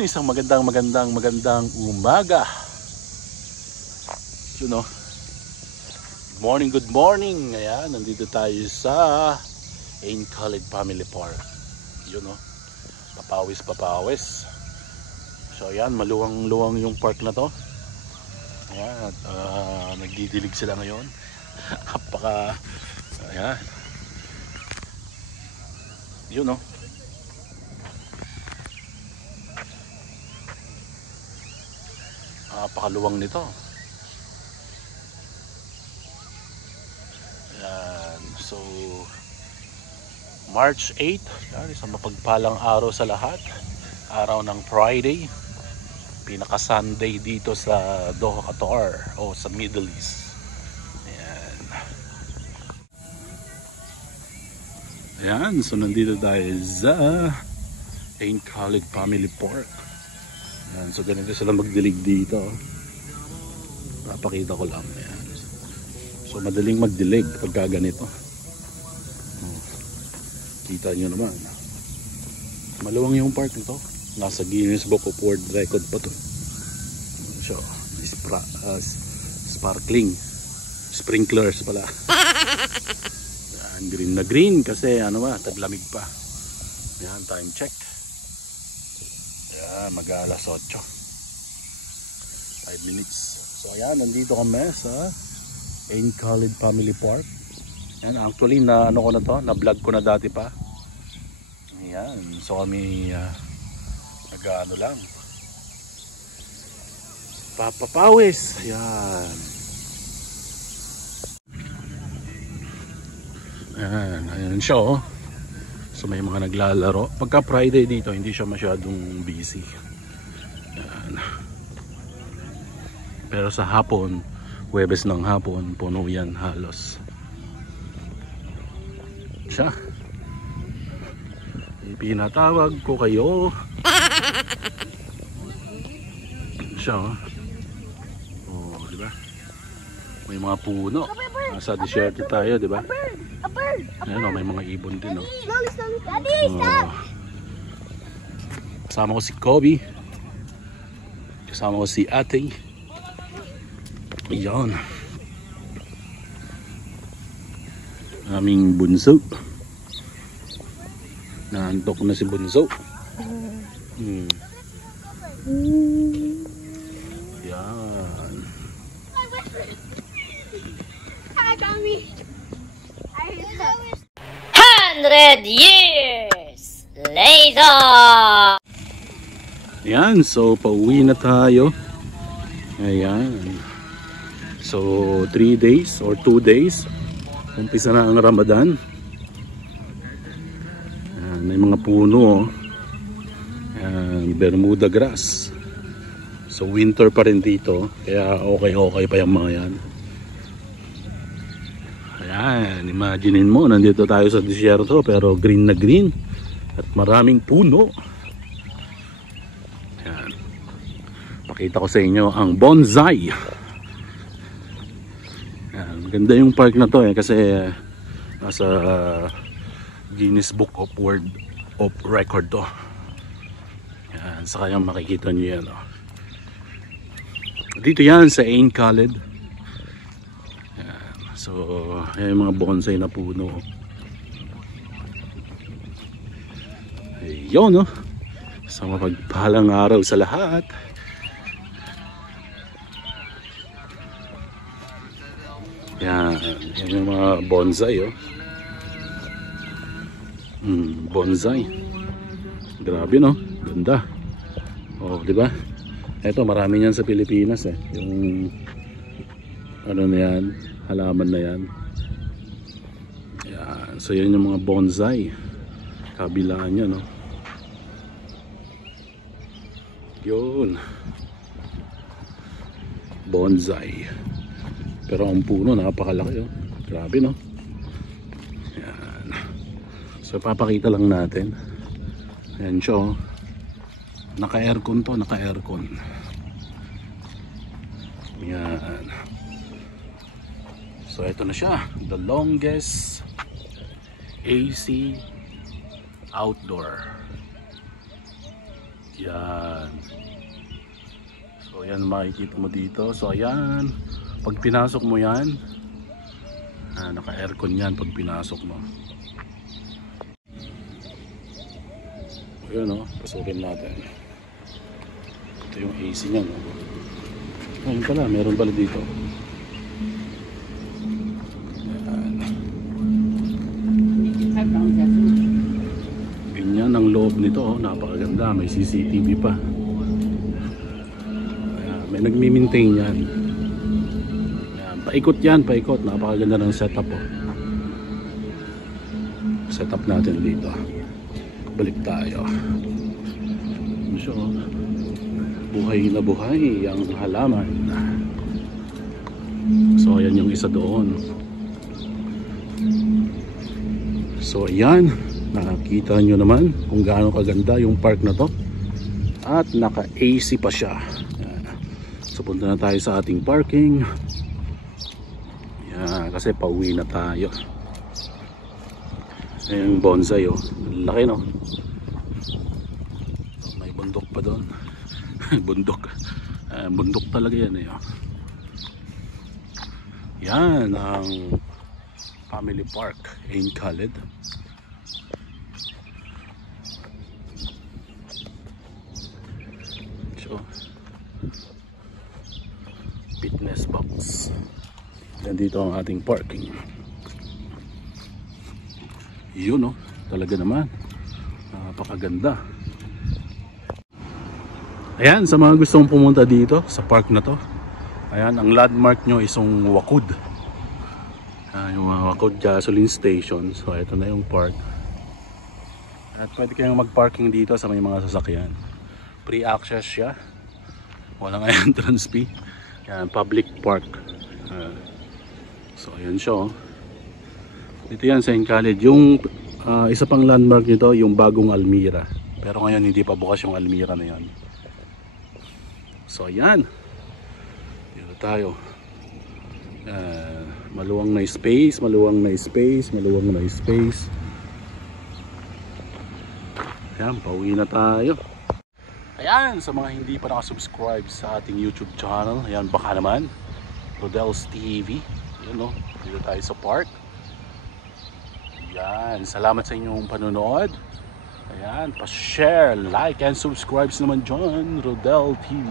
Ayan, isang magandang umaga. You know. Good morning. Ayan, nandito tayo sa Ain Khalid Family Park. You know. Papawis. So ayan, maluwang-luwang yung park na to. Ayan, nagdidilig sila ngayon. Ayan. You know. Napakaluwang nito. Ayan. So March 8, yan, isang mapagpalang araw sa lahat. Araw ng Friday, pinaka Sunday dito sa Doha, Qatar, o sa Middle East. Ayan, so nandito tayo sa Ain Khalid Family Park. Ayan, so ganito sila magdilig dito. Papakita ko lang. Ayan. So madaling magdilig pagka ganito. Kita nyo naman. Maluwang yung park nito. Nasa Guinness Book of World Record pa to. So, sparkling. Sprinklers pala. Ayan, green na green kasi taglamig pa. Ayan, time check. Ayan, mag-alas 8. 5 minutes. So ayan, nandito kami sa Ain Khalid Family Park. Ayan, actually na vlog ko na dati pa. Ayan, so kami nag-ano lang. Papawis. Ayan. Ayan siya oh. So may mga naglalaro. Pagka Friday dito, hindi siya masyadong busy. Ayan. Pero sa hapon, Huwebes ng hapon, puno yan halos. Siya. Ipinatawag ko kayo. Siya oh. Oh, di ba? May mga puno. Nasa disyerto tayo, di ba? Ayan oh, may mga ibon din oh. Kasama ko si Kobe. Kasama ko si Ate. Ayan. Aming bunso. Naantok na si bunso. Yan. 100 years later. Yan, so pauwi na tayo. Ayan. So 3 days or 2 days. Umpisa na ang Ramadan. Ayan, may mga puno. Ayan, Bermuda grass. So winter pa rin dito. Kaya okay pa yung mga yan. Ayan, imaginein mo, nandito tayo sa disyerto pero green na green at maraming puno. Ayan. Pakita ko sa inyo ang bonsai. Ayan, maganda yung park na to kasi nasa Guinness Book of World of Record to. Ayan, saka yung makikita nyo yan. Oh. Dito yan sa Ain Khalid. So, ayan yung mga bonsai na puno. Ayun, no? Sa mapagpalang araw sa lahat. Yan yung mga bonsai, oh. Bonsai. Grabe, no? Ganda. Oh, di ba? Ito, marami yan sa Pilipinas, eh. Yung ano na yan, halaman na yan. Ayan. So yan yung mga bonsai. Kabilaan yan, no? Yun. Bonsai. Pero ang puno napakalaki, oh. Grabe, no? Ayan. So papakita lang natin. Ayan siya, oh. Naka-aircon to, naka-aircon. Ayan. So ito na siya, the longest AC outdoor. Yan. So yan makikita mo dito. So ayan, pag pinasok mo yan, naka-aircon yan pag pinasok mo. Ayan o, pasukin natin. Ito yung AC niya, no? Ayun pala, meron pala dito. Ganyan ang loob nito, oh. Napakaganda, may CCTV pa. Ayan, may nagmi-maintain yan. Ayan, paikot yan, paikot. Napakaganda ng setup, oh. Setup natin dito. Balik tayo. So, buhay na buhay ang halaman. So ayan yung isa doon. So ayan, nakakita nyo naman kung gaano kaganda yung park na to. At naka AC pa siya. Ayan. So punta na tayo sa ating parking. Ayan, kasi pauwi na tayo. Ayan yung bonsai, oh. Laki, no? May bundok pa doon. Bundok. Bundok talaga yan, eh, oh. Yan ang family park in Khalid. So, fitness box. Nandito ang ating parking. Yun, oh, talaga naman napakaganda. Ayan, sa mga gustong pumunta dito sa park na to, ayan, ang landmark nyo is yung Wakud. Yung Wakud gasoline station. So ito na yung park. At pwede kayong mag-parking dito sa may mga sasakyan. Free access siya. Walang entrance fee. Ayan, public park. So ayan siya, oh. Dito yan sa Khalid. Yung isa pang landmark nito, yung bagong Almira. Pero ngayon hindi pa bukas yung Almira na yan. So ayan. Dito tayo. Maluwang na space, maluwang na space, maluwang na space. Ayan, pauwi na tayo. Ayan, sa mga hindi pa nakasubscribe sa ating YouTube channel, ayan, baka naman Rodel's TV. Ayan, no? Dito tayo sa park. Ayan, salamat sa inyong panonood. Ayan, pa-share, like, and subscribe naman dyan, Rodel TV.